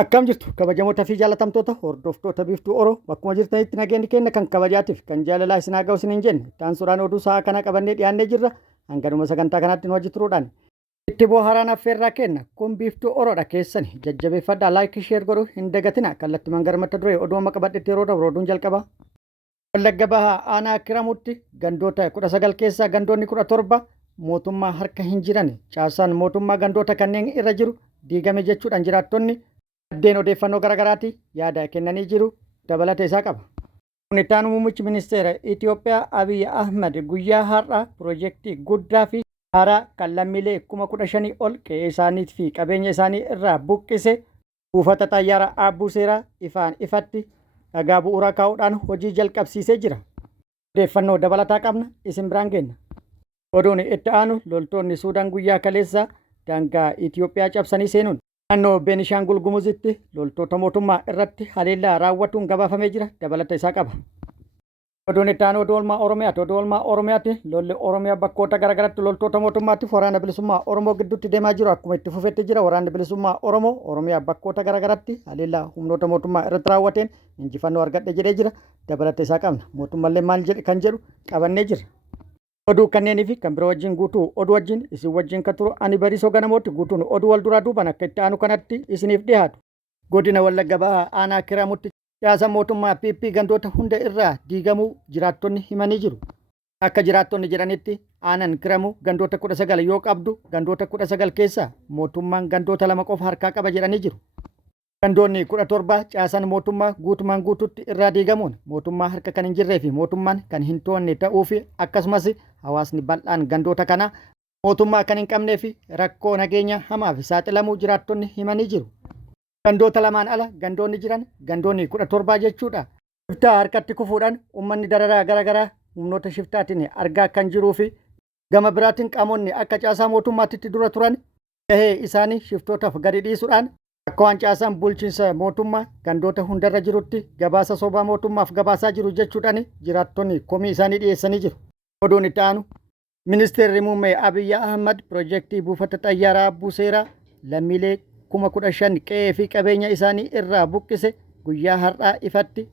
Akkam jirtu kabajamoota fi jaalatamtoota hordoftoota biiftuu Oroo bakkuma jirtanitti nageenyi keenya kan kabajaatiif kan jaalalaa isin haa ga'u isiniin jenne taansuudhaan oduu sa'a kana qabannee dhiyaannee jirra hanganuma sagantaa kanaatti nu wajji turuudhaan itti bohaaraan affeerraa kenna kun biiftuu Oroodha keessan jajjabeeffadhaa laayik sheer godhuu hin dagatina kallattimaan garmatta duree oduu amma qabadhetti yeroo dabru oduun jalqaba. Wallagga Bahaa aanaa Kiramutti gandoota 19 keessaa gandoonni 17 mootummaa harka hin jiran caasaan mootummaa gandoota kanneen irra jiru diigame jechuudhaan jiraattonni addeen odeeffannoo garagaraati yaada kennanii jiru dabalata isaa qaba. Kun muummichi ministeera Itoophiyaa Abiy Ahmed guyyaa har'aa piroojeektii guddaa fi haaraa kan lammiilee 15,000 ol qe'ee isaanii fi qabeenya isaanii irraa buqqise buufata xayyaaraa Aabbuu Seeraa ifaan ifatti dhagaa bu'uuraa kaa'uudhaan hojii jalqabsiisee jira. Odeeffannoo dabalataa qabna isin biraan geenna. Oduun itti aanu loltoonni Suudaan guyyaa kaleessa daangaa Itoophiyaa cabsanii seenuun naannoo Beenishaangul Gumuzitti loltoota mootummaa irratti haleellaa raawwatuun gabaafamee jira dabalata isaa qaba. Oduun itti aanu oduu oolmaa Oromiyaati. Oduu oolmaa Oromiyaatti lolli Oromiyaa bakkoota garagaraatti loltoota mootummaatti waraana bilisummaa Oromoo gidduutti deemaa jiru akkuma itti fufetti jira. Waraanni bilisummaa Oromoo Oromiyaa bakkoota garagaraatti haleellaa humnoota mootummaa irratti raawwateen injifannoo argadhe jedhee jira dabalata isaa qabna. Mootummallee maal jedhe kan jedhu qabannee jira. Oduu kanneenii fi kan biroo wajjin guutuu oduu wajjin isin wajjin kan turu ani Bariisoo Ganamooti guutuun oduu wal duraa duuban akka itti aanu kanatti isiniif dhiyaatu. Godina Wallagga Bahaa aanaa Kiramutti siyaasa mootummaa PP gandoota hunda irraa diigamuu jiraattonni himanii jiru. Akka jiraattonni jedhanitti aanaan Kiramuu gandoota 19 yoo qabdu gandoota 19 keessaa mootummaan gandoota 2 qofa harkaa qaba jedhanii jiru. Gandoonni 17 caasaan mootummaa guutumaan guututti irraa diigamuun mootummaa harka kan hin jirree fi mootummaan kan hin to'anne ta'uu fi akkasumas hawaasni bal'aan gandoota kana mootummaa kan hin qabnee fi rakkoo nageenya hamaaf saaxilamuu jiraattonni himanii jiru. Gandoota lamaan ala gandoonni jiran gandoonni 17 jechuudha. Shiftaa harkatti kufuudhaan uummanni dararaa garagaraa humnoota shiftaatiin argaa kan jiruu fi gama biraatiin qaamonni akka caasaa mootummaatti dura turan gahee isaanii shiftootaaf gadi dhiisuudhaan akka waan caasaan bulchiinsa mootummaa gandoota hundarra jirutti gabaasa sobaa mootummaaf gabaasaa jiru jechuudhaan jiraattonni komii isaanii dhiyeessanii jiru. Oduun itti aanu ministeerri muummee Abiy Ahmed piroojeektii buufata xayyaaraa Aabbuu Seeraa lammiilee 15,000 qe'ee fi qabeenya isaanii irraa buqqise guyyaa har'aa ifatti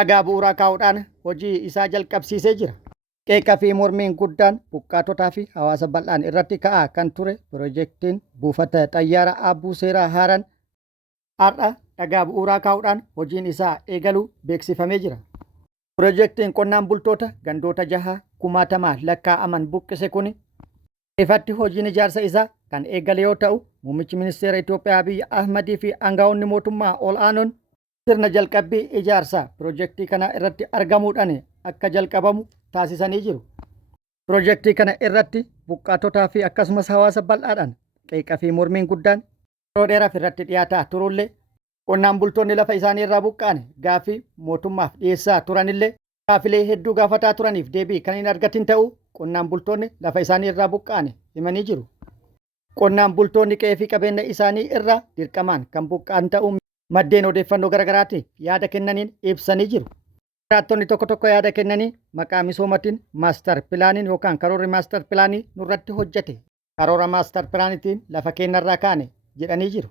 dhagaa bu'uuraa kaa'uudhaan hojii isaa jalqabsiisee jira. Qeeqaa fi mormiin guddaan buqqaatotaa fi hawaasa bal'aan irratti ka'aa kan ture piroojeektiin buufata xayyaaraa Aabbuu Seeraa haaraan har'a dhagaa bu'uuraa kaa'uudhaan hojiin isaa eegaluu beeksifamee jira. Piroojeektiin qonnaan bultoota gandoota 6 kumaatamaan lakkaa'aman buqqise kun ifatti hojiin ijaarsa isaa kan eegale yoo ta'u muummichi ministeera Itoophiyaa Abiy Ahmedii fi aangaa'onni mootummaa ol aanoon sirna jalqabbii ijaarsa piroojeektii kana irratti argamuudhaan akka jalqabamu taasisanii jiru. Piroojeektii kana irratti buqqaatotaa fi akkasumas hawaasa bal'aadhaan qeeqaa fi mormiin guddaan yeroo dheeraaf irratti dhiyaataa turullee qonnaan bultoonni lafa isaanii irraa buqqaane gaafii mootummaaf dhiyeessaa turanillee gaafilee hedduu gaafataa turaniif deebii kan hin argatin ta'uu qonnaan bultoonni lafa isaanii irraa buqqaane himanii jiru. Qonnaan bultoonni qe'ee fi qabeenya isaanii irraa dirqamaan kan buqqaan ta'uu maddeen odeeffannoo garagaraatti yaada kennaniin ibsanii jiru. Jiraattonni tokko tokko yaada kennanii maqaa misoomatiin maastar pilaaniin yookaan karoorri maastar pilaanii nurratti hojjete karoora maastar pilaanitiin lafa keenyarraa kaane jedhanii jiru.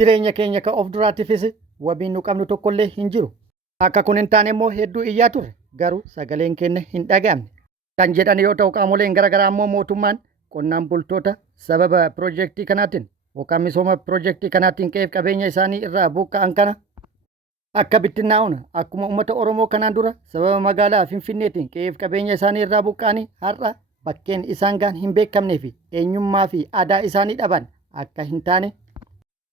Jireenya keenya kan of duraatiifis wabiin nu qabnu tokkollee hin jiru. Akka kun hin taane immoo hedduu iyyaa turre garuu sagaleen keenya hin dhaga'amne kan jedhan yoo ta'u qaamoleen garagaraa immoo mootummaan qonnaan bultoota sababa piroojeektii kanaatiin yookaan misooma piroojeektii kanaatiin qe'ee fi qabeenya isaanii irraa buqqa'an kana akka bittinnaa'uun akkuma uummata Oromoo kanaan dura sababa magaalaa Finfinneetiin qe'ee fi qabeenya isaanii irraa buqqa'anii har'a bakkeen isaan gaan hin beekamnee fi eenyummaa fi aadaa isaanii dhaban akka hin taane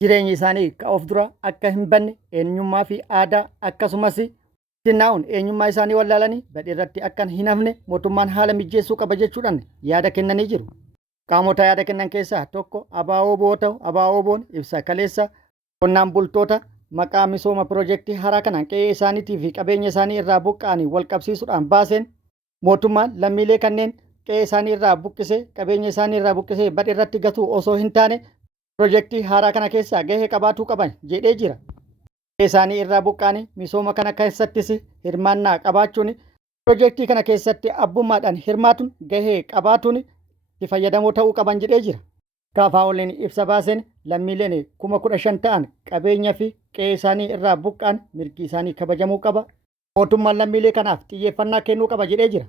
jireenyi isaanii ka of dura akka hin banne eenyummaa fi aadaa akkasumas bittinnaa'uun eenyummaa isaanii wallaalanii badii irratti akka hin hafne mootummaan haala mijeessuu qaba jechuudhaan yaada kennanii jiru. Qaamota yaada kennan keessaa tokko ABO ta'u ABO'n ibsa kaleessa qonnaan bultoota maqaa misooma piroojeektii haaraa kanaan qe'ee isaaniitii fi qabeenya isaanii irraa buqqa'anii wal qabsiisuudhaan baaseen mootummaan lammiilee kanneen qe'ee isaanii irraa buqqisee qabeenya isaanii irraa buqqisee badii irratti gatuu osoo hin taane piroojeektii haaraa kana keessaa gahee qabaatuu qaban jedhee jira. Qe'ee isaanii irraa buqqa'anii misooma kana keessattis hirmaannaa qabaachuun piroojeektii kana keessatti abbummaadhaan hirmaatuun gahee qabaatuun itti fayyadamoo ta'uu qaban jedhee jira. KFO'n ibsa baaseen lammiileen 15,000 ta'an qabeenya fi qe'ee isaanii irraa buqqaan mirgi isaanii kabajamuu qaba. Mootummaan lammiilee kanaaf xiyyeeffannaa kennuu qaba jedhee jira.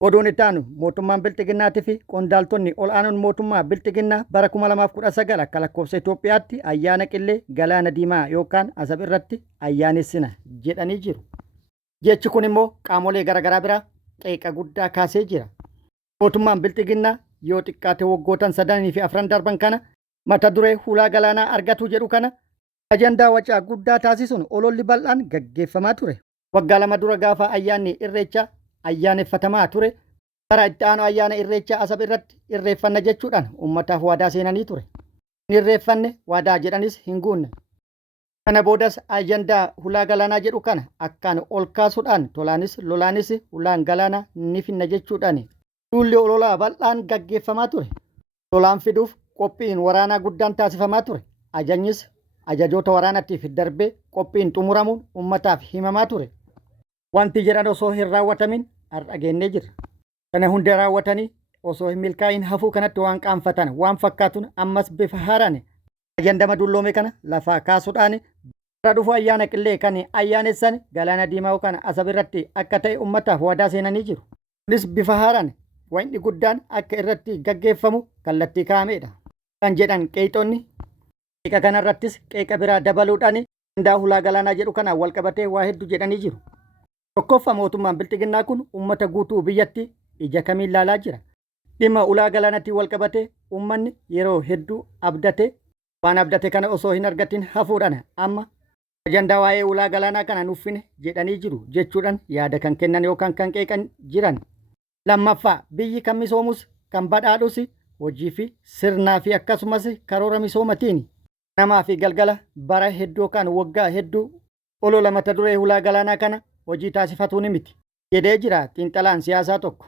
Oduun itti aanu mootummaan Bilxiginnaatii fi qondaaltonni ol'aanoon mootummaa Bilxiginnaa bara 2019 akka lakkoofsa Itoophiyaatti ayyaana qillee galaana diimaa yookaan asab irratti ayyaanessina jedhanii jiru. Jechi kun immoo qaamolee garaagaraa biraa qeeqa guddaa kaasee jira. Mootummaan Bilxiginnaa yoo xiqqaate waggootan 3 fi 4 darban kana mata duree hulaa galaanaa argatu jedhu kana ajandaa wacaa guddaa taasisuun ololli bal'aan gaggeeffamaa ture. Waggaa 2 dura gaafa ayyaanni irreechaa ayyaaneffatamaa ture bara itti aanu ayyaana irreechaa asab irratti irreeffanna jechuudhaan uummataaf waadaa seenanii ture. Hin irreeffanne waadaa jedhanis hin guunne. Kana boodas ajandaa hulaa galaanaa jedhu kana akkaan ol kaasuudhaan tolaanis lolaanis hulaan galaanaa ni finna jechuudhaan duulli ololaa bal'aan gaggeeffamaa ture. Lolaan fiduuf qophiin waraanaa guddaan taasifamaa ture. Ajajnis ajajoota waraanatiif darbee qophiin xumuramuun uummataaf himamaa ture. Wanti jedhan osoo hin raawwatamin har'a geennee jirra. Kana hunda raawwatanii osoo hin milkaa'in hafuu kanatti waan qaanfatan waan fakkaatuun ammas bifa haaraan ajandama dulloome kana lafaa kaasuudhaan bara dhufu ayyaana qillee kan ayyaanessan galaana diimaa yookaan asab irratti akka ta'e uummataaf waadaa seenanii jiru. Kunis bifa haaraan wanti guddaan akka irratti gaggeeffamu kallattii kaa'amedha. Kan jedhan qeeqxonni qeeqa kanarrattis qeeqa biraa dabaluudhaan ajandaa hulaa galaanaa jedhu kanaan wal qabatee waa hedduu jedhanii jiru. Tokkoffaa mootummaan Bilxiginnaa kun uummata guutuu biyyatti ija kamiin ilaalaa jira. Dhimma hulaa galaanaatiin wal qabatee uummanni yeroo hedduu abdate waan abdate kana osoo hin argatin hafuudhaan amma ajandaa waa'ee hulaa galaanaa kana nuffine jedhanii jiru jechuudhaan yaada kan kennan yookaan kan qeeqan jiran. Lammaffaa biyyi kan misoomus kan badhaadhus hojii fi sirnaa fi akkasumas karoora misoomatiin namaa fi galgala bara hedduu yookaan waggaa hedduu olola mata duree hulaa galaanaa kana hojii taasifatu ni miti jedhee jira xiinxalaan siyaasaa tokko.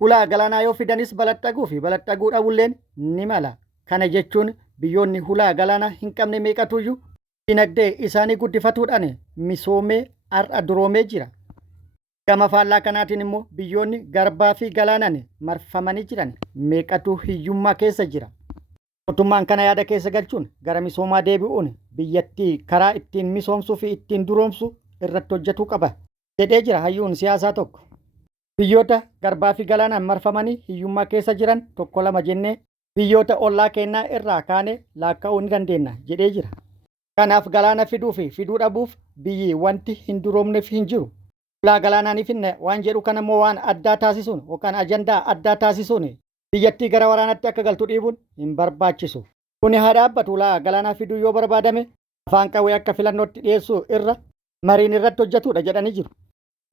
Hulaa galaanaa yoo fidanis balaxxaguu fi balaxxaguu dhabulleen ni mala. Kana jechuun biyyoonni hulaa galaanaa hin qabne meeqatuyyuu dinagdee isaanii guddifatuudhaan misoomee har'a duroomee jira. Gama faallaa kanaatiin immoo biyyoonni garbaa fi galaanaan marfamanii jiran meeqatu hiyyummaa keessa jira. Mootummaan kana yaada keessa galchuun gara misoomaa deebi'uun biyyattii karaa ittiin misoomsuu fi ittiin duroomsu irratti hojjetuu qaba jedhee jira hayyuun siyaasaa tokko. Biyyoota garbaa fi galaanaan marfamanii hiyyummaa keessa jiran tokko lama jennee biyyoota ollaa kennaa irraa kaanee laakka'uu ni dandeenya jedhee jira. Kanaaf galaana fiduu fi fiduu dhabuuf biyyi wanti hin duroomneef hin jiru. Hulaa galaanaa ni finne waan jedhu kana immoo waan addaa taasisuun yookaan ajandaa addaa taasisuun biyyattii gara waraanatti akka galtu dhiibuun hin barbaachisu. Kuni haa dhaabbatu. Hulaa galaanaa fiduu yoo barbaadame afaan qawwee akka filannootti dhiyeessuu irra mariin irratti hojjetudha jedhanii jiru.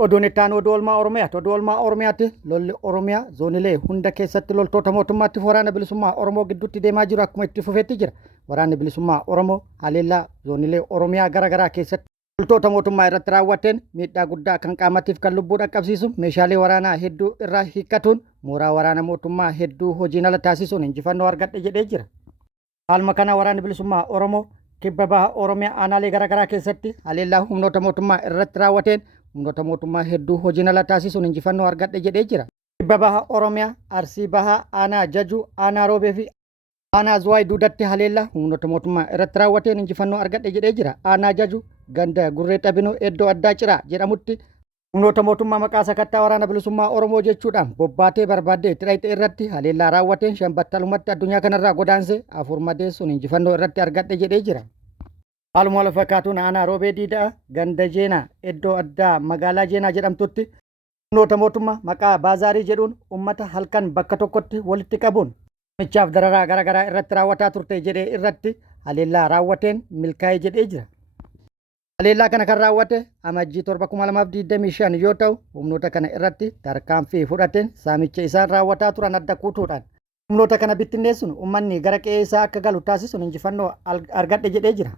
Oduun itti aanu oduu oolmaa Oromiyaati. Oduu oolmaa Oromiyaatti lolli Oromiyaa zoonilee hunda keessatti loltoota mootummaatti waraana bilisummaa Oromoo gidduutti deemaa jiru akkuma itti fufeetti jira. Waraanni bilisummaa Oromoo haleellaa zoonilee Oromiyaa garaagaraa keessatti loltoota mootummaa irratti raawwateen miidhaa guddaa kan qaamatiif kan lubbuu dhaqqabsiisu meeshaalee waraanaa hedduu irraa hiikkatuun mooraa waraana mootummaa hedduu hojiin ala taasisuun injifannoo argadhe jedhee jira. Haaluma kana waraanni bilisummaa Oromoo kibba baha Oromiyaa aanaalee garaagaraa keessatti haleellaa humnoota mootummaa irratti raawwateen humnoota mootummaa hedduu hojiin ala taasisuun injifannoo argadhe jedhee jira. Kibba baha Oromiyaa Arsii bahaa aanaa Jajuu aanaa Roobee fi aanaa Zuwaay duudatti haleellaa humnoota mootummaa irratti raawwateen injifannoo argadhe jedhee jira. Aanaa Jajuu ganda Gurree Xabinoo iddoo addaa Ciraa jedhamutti humnoota mootummaa maqaa sakattaa waraana bilisummaa Oromoo jechuudhaan bobbaatee barbaaddee itti dhayxe irratti haleellaa raawwateen shambattalumatti addunyaa kanarraa godaansee afur madeessuun injifannoo irratti argadhe jedhee jira. Haaluma wal fakkaatuun aanaa Roobee Diidaa ganda Jeenaa iddoo addaa magaalaa Jeenaa jedhamtutti humnoota mootummaa maqaa baazaarii jedhuun uummata halkan bakka tokkotti walitti qabuun michaaf dararaa garaagaraa irratti raawwataa turte jedhee irratti haleellaa raawwateen milkaa'ee jedhee jira. Haleellaa kana kan raawwate amajjii 7 2025 yoo ta'u humnoota kana irratti tarkaanfii fudhateen saamicha isaan raawwataa turan adda kuutuudhaan humnoota kana bittinneessuun uummanni gara qe'ee isaa akka galu taasisuun injifannoo argadhe jedhee jira.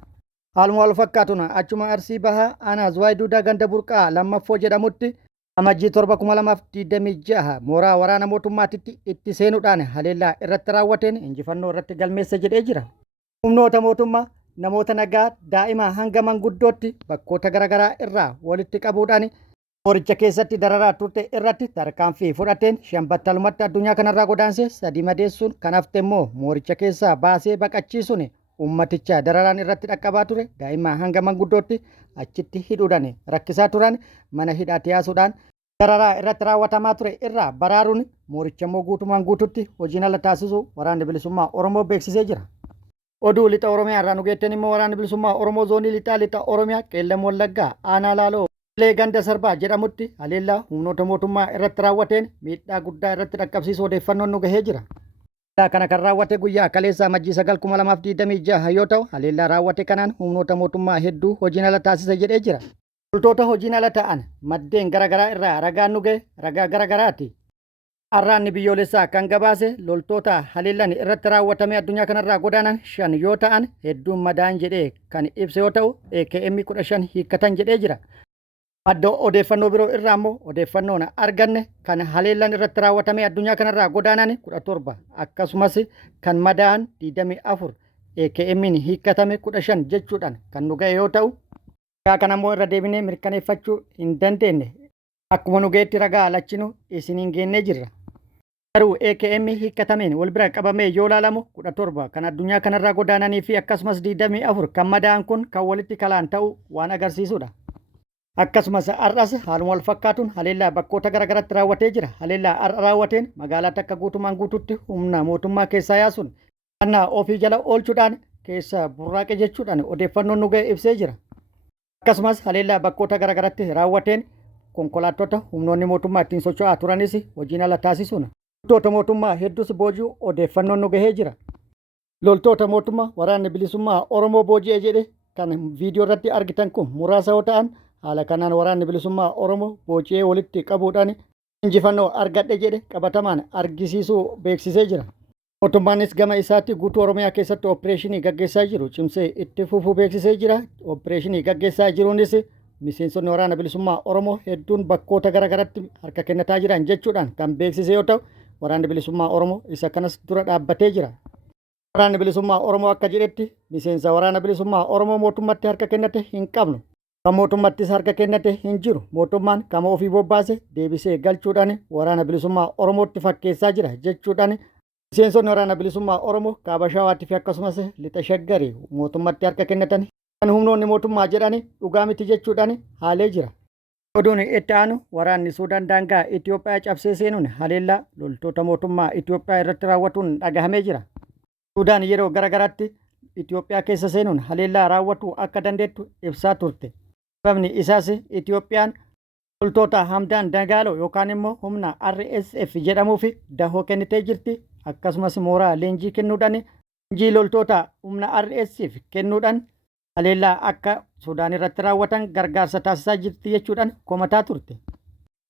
Haaluma wal fakkaatuun achuma Arsii bahaa aanaa Zuwaay Duudaa ganda Burqaa lammaffoo jedhamutti amajjii 7 2026 mooraa waraana mootummaatitti itti seenuudhaan haleellaa irratti raawwateen injifannoo irratti galmeessa jedhee jira. Humnoota mootummaa namoota nagaa daa'imaa hanga manguddootti bakkoota garaagaraa irraa walitti qabuudhaan Mooricha keessatti dararaa turte irratti tarkaanfii fudhateen shambattalumatti addunyaa kanarraa godaanse sadii madeessuun kan hafte immoo mooricha keessaa baasee baqachiisuun ummaticha dararaan irratti dhaqqabaa ture daa'imman hanga manguddootti achitti hidhuudhaan rakkisaa turan mana hidhaatti yaasuudhaan dararaa irratti raawwatamaa ture irraa baraaruun mooricha immoo guutumaan guututti hojiin ala taasisu waraanni bilisummaa Oromoo beeksisee jira. Oduu lixa Oromiyaa irraa nu geetteen immoo waraanni bilisummaa Oromoo zoonii lixa Oromiyaa Qeellam Wallaggaa aanaa Laaloo Lee Ganda Sarbaa jedhamutti haleellaa humnoota mootummaa irratti raawwateen miidhaa guddaa irratti dhaqqabsiisu odeeffannoon nu gahee jira. Kana kan raawwate guyyaa kaleessaa Majjii 9/2026 yoo ta'u haleellaa raawwate kanaan humnoota mootummaa hedduu hojiin ala taasise jedhee jira. Loltoota hojiin ala ta'an maddeen garaagaraa irraa ragaan nu gahe ragaa garaagaraati. Arraanni biyyoolessaa kan gabaase loltoota haleellaan irratti raawwatame addunyaa kanarraa godaanan 5 yoo ta'an hedduun madaa'an jedhee kan ibse yoo ta'u AKM 15 hiikkatan jedhee jira. Adda odeeffannoo biroo irraa immoo odeeffannoon arganne kan haleellaan irratti raawwatame addunyaa kanarraa godaanan 17 akkasumas kan madaa'an 24 AKM'n hiikkatame 15 jechuudhaan kan nu ga'e yoo ta'u ragaa kana immoo irra deebinee mirkaneeffachuu hin dandeenye akkuma nu ga'etti ragaa lachinu isiniin geennee jirra. Garuu AKM hiikkatameen wal bira qabamee yoo ilaalamu 17 kan addunyaa kanarraa godaananii fi akkasumas 24 kan madaa'an kun kan walitti kalaan ta'u waan agarsiisudha. Akkasumas har'as haaluma wal fakkaatuun haleellaa bakkoota garaagaraatti raawwatee jira. Haleellaa har'a raawwateen magaalaa takka guutumaan guututti humna mootummaa keessaa yaasuun kannaa ofii jala oolchuudhaan keessa burraaqe jechuudhaan odeeffannoon nu ga'e ibsee jira. Akkasumas haleellaa bakkoota garaagaraatti raawwateen konkolaattota humnoonni mootummaa ittiin socho'aa turanis hojiin ala taasisuun loltoota mootummaa hedduus booji'u odeeffannoon nu gahee jira. Loltoota mootummaa waraanni bilisummaa Oromoo booji'e jedhe kan viidiyoo irratti argitan kun muraasa yoo ta'an haala kanaan waraanni bilisummaa Oromoo booji'ee walitti qabuudhaan injifannoo argadhe jedhe qabatamaan argisiisuu beeksisee jira. Mootummaanis gama isaatti guutuu Oromiyaa keessatti opereeshinii gaggeessaa jiru cimsee itti fufuu beeksisee jira. Opereeshinii gaggeessaa jiruunis miseensonni waraana bilisummaa Oromoo hedduun bakkoota garaagaraatti harka kennataa jiran jechuudhaan kan beeksise yoo ta'u waraanni bilisummaa Oromoo isa kanas dura dhaabbatee jira. Waraanni bilisummaa Oromoo akka jedhetti miseensa waraana bilisummaa Oromoo mootummatti harka kennate hin qabnu. Kan mootummattis harka kennate hin jiru. Mootummaan kama ofii bobbaase deebisee galchuudhaan waraana bilisummaa Oromootti fakkeessaa jira jechuudhaan miseensonni waraana bilisummaa Oromoo kaaba Shawaatti fi akkasumas lixa Shaggarii mootummatti harka kennatan kan humnoonni mootummaa jedhani dhugaa miti jechuudhaan haalee jira. Oduun itti aanu waraanni Suudaan daangaa Itoophiyaa cabsee seenuun haleellaa loltoota mootummaa Itoophiyaa irratti raawwatuun dhagahamee jira. Suudaan yeroo garaagaraatti Itoophiyaa keessa seenuun haleellaa raawwatu akka dandeettu ibsaa turte. Sababni isaas Itoophiyaan loltoota Hamdaan Dagaaloo yookaan immoo humna RSF jedhamuu fi dahoo kennitee jirti. Akkasumas mooraa leenjii kennuudhaan leenjii loltoota humna RSF kennuudhaan haleellaa akka Suudaan irratti raawwatan gargaarsa taasisaa jirti jechuudhaan komataa turte.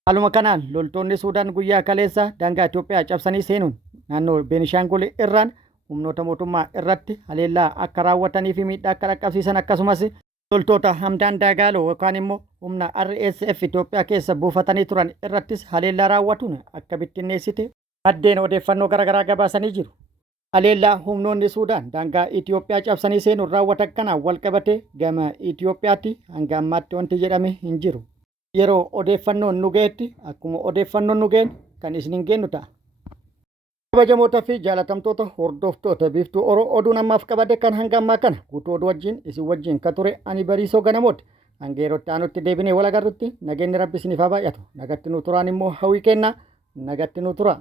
Haaluma kanaan loltoonni Suudaan guyyaa kaleessa daangaa Itoophiyaa cabsanii seenuun naannoo Beenishaangul irraan humnoota mootummaa irratti haleellaa akka raawwatanii fi miidhaa akka dhaqqabsiisan akkasumas loltoota Hamdaan Dagaaloo yookaan immoo humna RSF Itoophiyaa keessa buufatanii turan irrattis haleellaa raawwatuun akka bittinneessite maddeen odeeffannoo garaagaraa gabaasanii jiru. Haleellaa humnoonni Suudaan daangaa Itoophiyaa cabsanii seenuun raawwatan kanaan wal qabatee gama Itoophiyaatti hanga ammaatti wanti jedhame hin jiru. Yeroo odeeffannoon nu ga'etti akkuma odeeffannoon nu ga'een kan isiniin geennu ta'a. Kabajamootaa fi jaalatamtoota hordoftoota biiftuu oduun ammaaf qabadde kan hanga ammaa kana guutuu oduu wajjin isin wajjin kan ture ani Bariisoo Ganamooti. Hanga yerootti aanutti deebinee wal agarrutti nageenyi rabbi isiniif haa baay'atu. Nagatti nu turaan immoo hawwii kennaa nagatti nu tura.